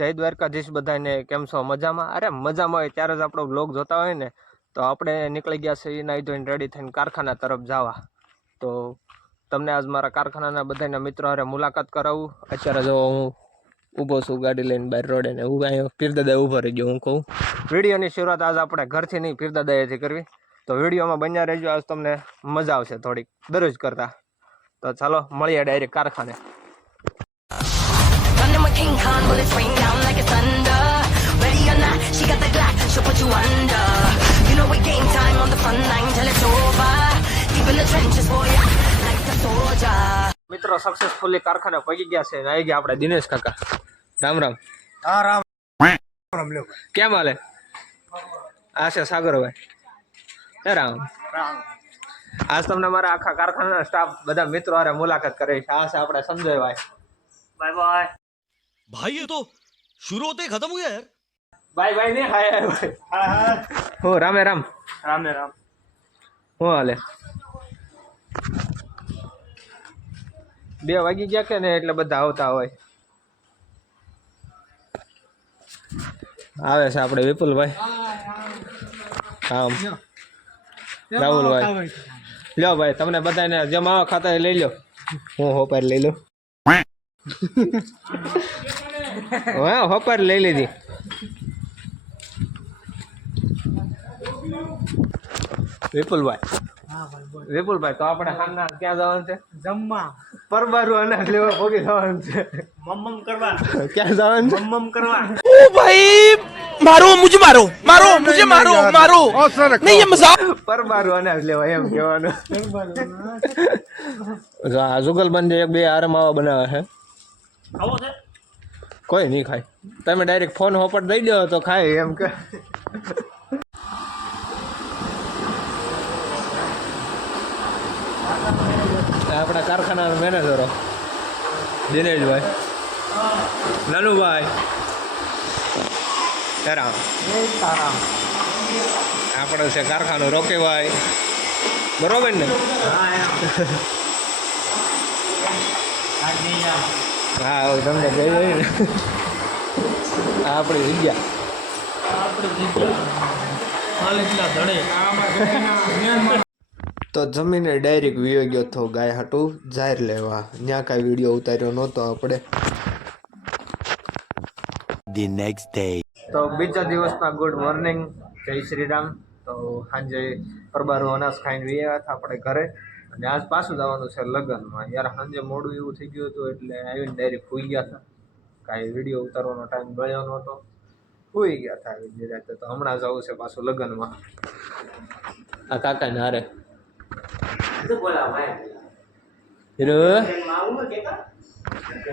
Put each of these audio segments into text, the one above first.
જય દ્વારકાધીશ બધાને, કેમ છો? મજામાં? અરે મજામાં હોય ત્યારે જ આપણો બ્લોગ જોતા હોય ને. તો આપણે નીકળી ગયા છીએ નાહી ધોઈને રેડી થઈને કારખાના તરફ જવા. તો તમને આજ મારા કારખાનાના બધાના મિત્રો હારે મુલાકાત કરાવું. અત્યારે જો હું ઊભો છું ગાડી લઈને બહાર રોડે ને હું અહીંયા પીરદાદા ઊભો રહી ગયો. હું કહું વિડીયોની શરૂઆત આજ આપણે ઘરથી નહીં પીરદાદાએથી કરવી. તો વિડીયોમાં બન્યા રહેજો, આજ તમને મજા આવશે થોડીક દરરોજ કરતા. તો ચાલો મળીએ direct કારખાને. King Khan, bullets rain down like it's thunder. Ready or not, she got the Glock, she'll put you under. You know it game time on the front line till it's over. Deep in the trenches, boy, like a soldier. મિત્રો successfully કારખાને પગી ગયા છે. આવી ગયા આપણે દિનેશ કાકા. રામ રામ. હા રામ રામ. લ્યો કેમ હાલે? આ છે સાગરભાઈ. હે રામ રામ. આજ તમને મારા આખા કારખાનાના સ્ટાફ બધા મિત્રો હારે મુલાકાત કરી છે. આ છે આપણે સંજયભાઈ. Bye bye. भाई ये तो शुरू होते ही खत्म हो गया यार. બાય બાય ને હાય હાય ભાઈ. હા હા. હો રામે રામ. રામ ને રામ. હું હાલે? 2 વાગી ગયા કે ને એટલે બધા આવતા હોય. આવે છે આપણે વિપુલભાઈ. હા રાહુલભાઈ. લ્યો ભાઈ, તમને બધાને જેમ આવા ખાતા લઈ લો. હું હોપાર લઈ લઉં. હા હોપાર લઈ લીધી. વિપુલભાઈ તો આપણે ખાના ક્યાં જવાનું છે? જમવા. પરબારું અનાજ લેવા પોગી જવાનું છે. મમ્મમ કરવા. ક્યાં જવાનું છે? મમ્મમ કરવા. ओ भाई मारो मुझे मारो मारो मुझे मारो मारो नहीं ये मजाक. પરબારું અનાજ લેવા એમ કહેવાનું. આ જુગલબંધી 1-2 આરમાવા બનાવે છે. આવો છે. કોઈ નહીં ખાય. તમે ડાયરેક્ટ ફોન હોપટ દઈ દો તો ખાય એમ કે. આપણા કારખાનાના મેનેજરો દિનેશભાઈ, નાનુભાઈ, રામ. આપણો છે કારખાનો રોકેભાઈ. બરોબર ને? હા તમને કહી દઈએ ને. આ આપણી જગ્યા. તો જમીને ડાયરેક્ટ વિયો ગયો હતો ગાય હાટું જાહેર લેવા. ત્યાં કાંઈ વિડીયો ઉતાર્યો નહોતો આપણે. The next day. તો બીજા દિવસના ગુડ મોર્નિંગ, જય શ્રી રામ. તો સાંજે પરબારું અનાજ ખાઈને વ્યા હતા આપણે ઘરે. અને આજ પાછું જવાનું છે લગ્નમાં. યાર સાંજે મોડું એવું થઈ ગયું હતું એટલે આવીને ડાયરેક્ટ સૂઈ ગયા હતા. કાંઈ વિડીયો ઉતારવાનો ટાઈમ મળ્યો નહોતો. સૂઈ ગયા હતા આવી રાતે. તો હમણાં જવું છે પાછું લગ્નમાં. આ કાકાને હારે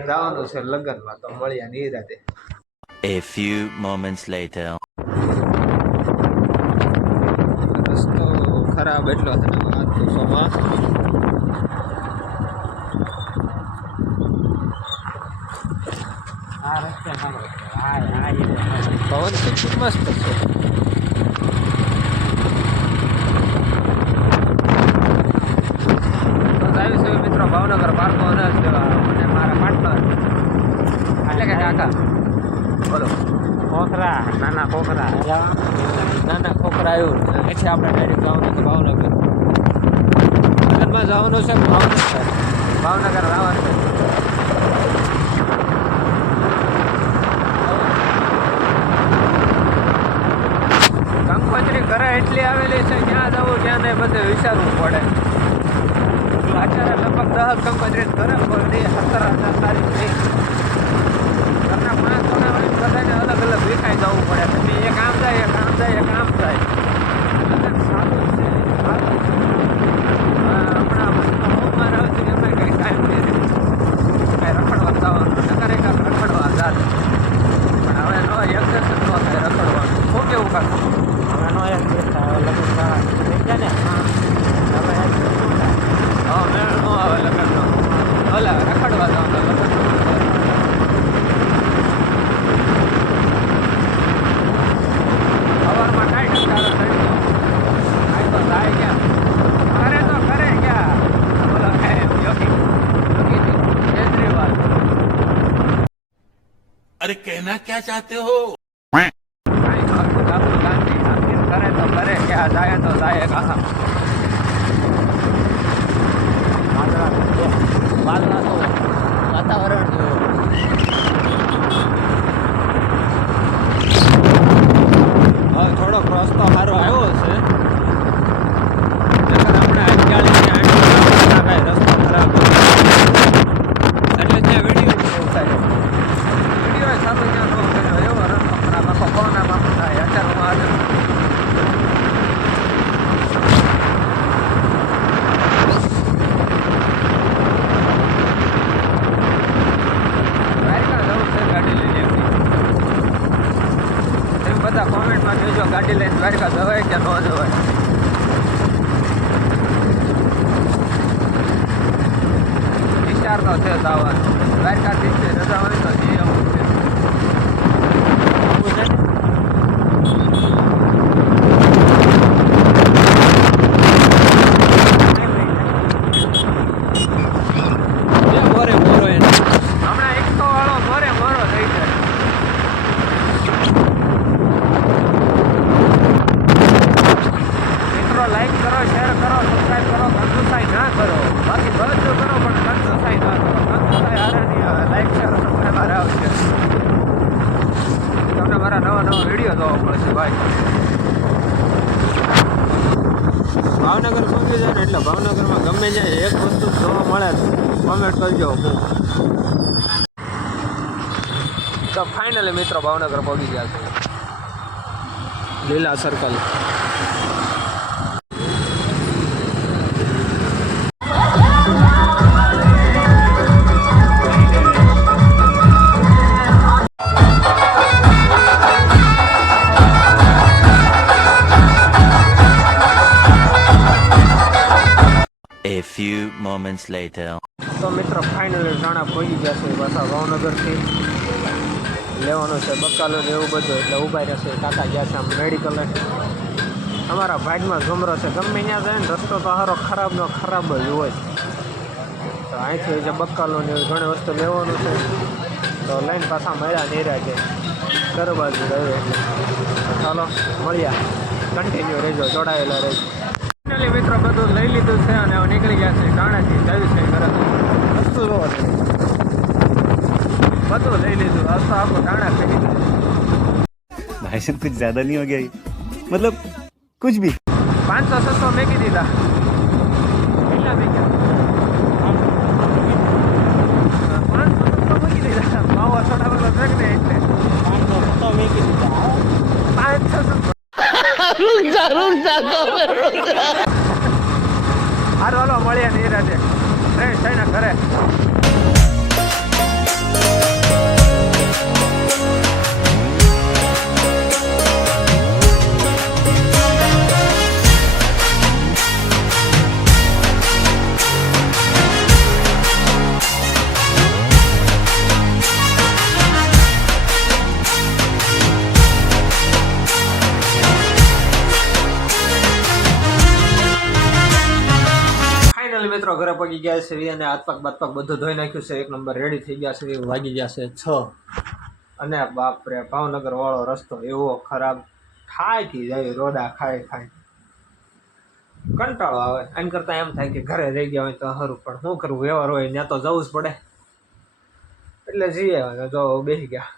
જવાનું છે લગ્નમાં. તો મળ્યા ની રાતે. A few moments later. રસ્તો ખરાબ એટલો છે ને આ દિવસોમાં. પવન ખૂબ મસ્ત છે. મિત્રો ભાવનગર પાર્કો અનાજ લેવા અને મારા પાર્ટનર એટલે કે કાકા બોલો ખોખરા, નાના ખોખરા આવ્યું. પછી આપણે ડાયરેક્ટ જવાનું છે ભાવનગર. લગ્નમાં જવાનું છે ભાવનગર જવાનું છે. કંકોત્રી ઘરે એટલી આવેલી છે, ક્યાં જવું ક્યાં નહીં બધું વિચારવું પડે. અત્યારે લગભગ 10 કંકોત્રી ઘરે પડી. 17,000 તારીખ થઈ. ઘરના 5 સોનાવાળી બધાને અલગ અલગ વિખાઈ જવું પડે. પછી એક આમ જાય એક આમ જાય એક આમ જાય. સારું છે હમણાં હોમમાં રહું છું એમાં કંઈ ટાઈમ નહીં રહે. કાંઈ રખડવા જવાનું નકર કાંઈક રખડવા જાત. પણ હવે નો એક્સેસ ન થાય રખડવાનું. શું કેવું કાંક? હવે નો એક દિવસ લગ્ન થઈ ગયા ને. હા મેળ ન આવે લગ્નનો. ઓલા રખડવા જવાનું લગ્ન. સવારમાં કાંઈ નકારો થઈ ગયો. કાંઈ તો જાય ક્યાં? કરે તો કરે ક્યાં? બોલો યોગી કેજરીવાલ. अरे कहना क्या चाहते हो? કરે તો કરે, ક્યાં જાય તો જાય. વાદળા તો વાતાવરણ હવે થોડોક રસ્તો સારો આવ્યો છે. હમણાં 48 રસ્તો ખરાબ એટલે ત્યાં વિડીયો થાય. વિડીયો સારો ત્યાં ન કર્યો એવો રસ્તો ખરાબ આખો કોનામાં થાય. અત્યારમાં બધા કોમેન્ટમાં કહેજો ગાડી લઈને દ્વારકા જવાય કે ન જવાય. વિચાર તો છે જવાનો. દ્વારકા દિવસે રજા હોય તો જઈ આવું છે. મોરે મોરો એને હમણાં 100 વાળો મોરે મોરો થઈ જાય. લાઈક કરો, શેર કરો, સબસ્ક્રાઈબ કરો, કંજુસાઈ ના કરો. બાકી બધું કરો પણ કંજુસાઈ ના કરો. કંજુસાઈ હારે નહીં. લાઈક શેર સબસ્ક્રાઈબ હારે આવશે. તમને મારા નવા વિડીયો જોવા મળશે ભાઈ. ભાવનગર પહોંચી જાય ને એટલે ભાવનગરમાં ગમે જાય એક વસ્તુ જોવા મળે કોમેન્ટ કરજો. તો ફાઇનલી મિત્રો ભાવનગર પહોંચી ગયા છે. લીલા circle. A few moments later. તો મિત્રો ફાઇનલી રાણા પહોંચી ગયા છે પાછા ભાવનગરથી. લેવાનું છે બકાલો ને એવું બધું એટલે ઊભા રહેશે. કાકા ગયા છે આમ મેડિકલ. અમારા ભાગમાં ઝુમરો છે. ગમે ત્યાં જાય ને રસ્તો તો સારો ખરાબનો ખરાબ જ હોય. તો અહીંથી જે બકાલો ને ઘણી વસ્તુ લેવાનું છે તો લઈને પાછા મળ્યા નહીં છે ઘર બાજુ રહ્યો એટલે ચાલો મળ્યા. કન્ટિન્યુ રહેજો, જોડાયેલા રહેજો. ફાઇનલી મિત્રો બધું લઈ લીધું છે અને હવે નીકળી ગયા છે ટાણાથી. જયું છે ઘરે વસ્તુ જોવા બધું લઈ લીધું. રસ્તો આખો ટાણા થઈ ગયો. भाई साहब कुछ ज्यादा नहीं हो गया ये? मतलब कुछ भी 500-600 મેકી દીધા. કેટલા મેક્યા? 500-600 મૂકી દીધા. માવો સોડાવેલો છે ને એટલે 500 મેકી દીધા. 500 હાલો હાલો મળ્યા નહીં રાતે ફ્રેન્ડ થઈને ઘરે. મિત્રો ઘરે પગી ગયા છે અને હાથ પગ બાત પગ બધું ધોઈ નાખ્યું છે. 1 નંબર રેડી થઈ ગયા છે. વાગી ગયા છે 6 અને બાપરે ભાવનગર વાળો રસ્તો એવો ખરાબ. થાકી જાય રોડા ખાઈ ખાઈ કંટાળો આવે. એમ કરતાં એમ થાય કે ઘરે રહી ગયા હોય તો સારું, પણ શું કરવું, વ્યવહાર હોય ત્યાં તો જવું જ પડે. એટલે જઈએ જો બેસી ગયા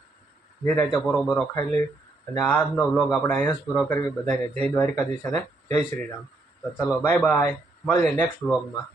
નિરાંતે બરોબરો ખાઈ લઈ. અને આજનો વ્લોગ આપણે અહીંયા જ પૂરો કરવી. બધાને જય દ્વારકાધીશ અને જય શ્રી રામ. તો ચલો બાય બાય, મળીએ નેક્સ્ટ વ્લોગમાં.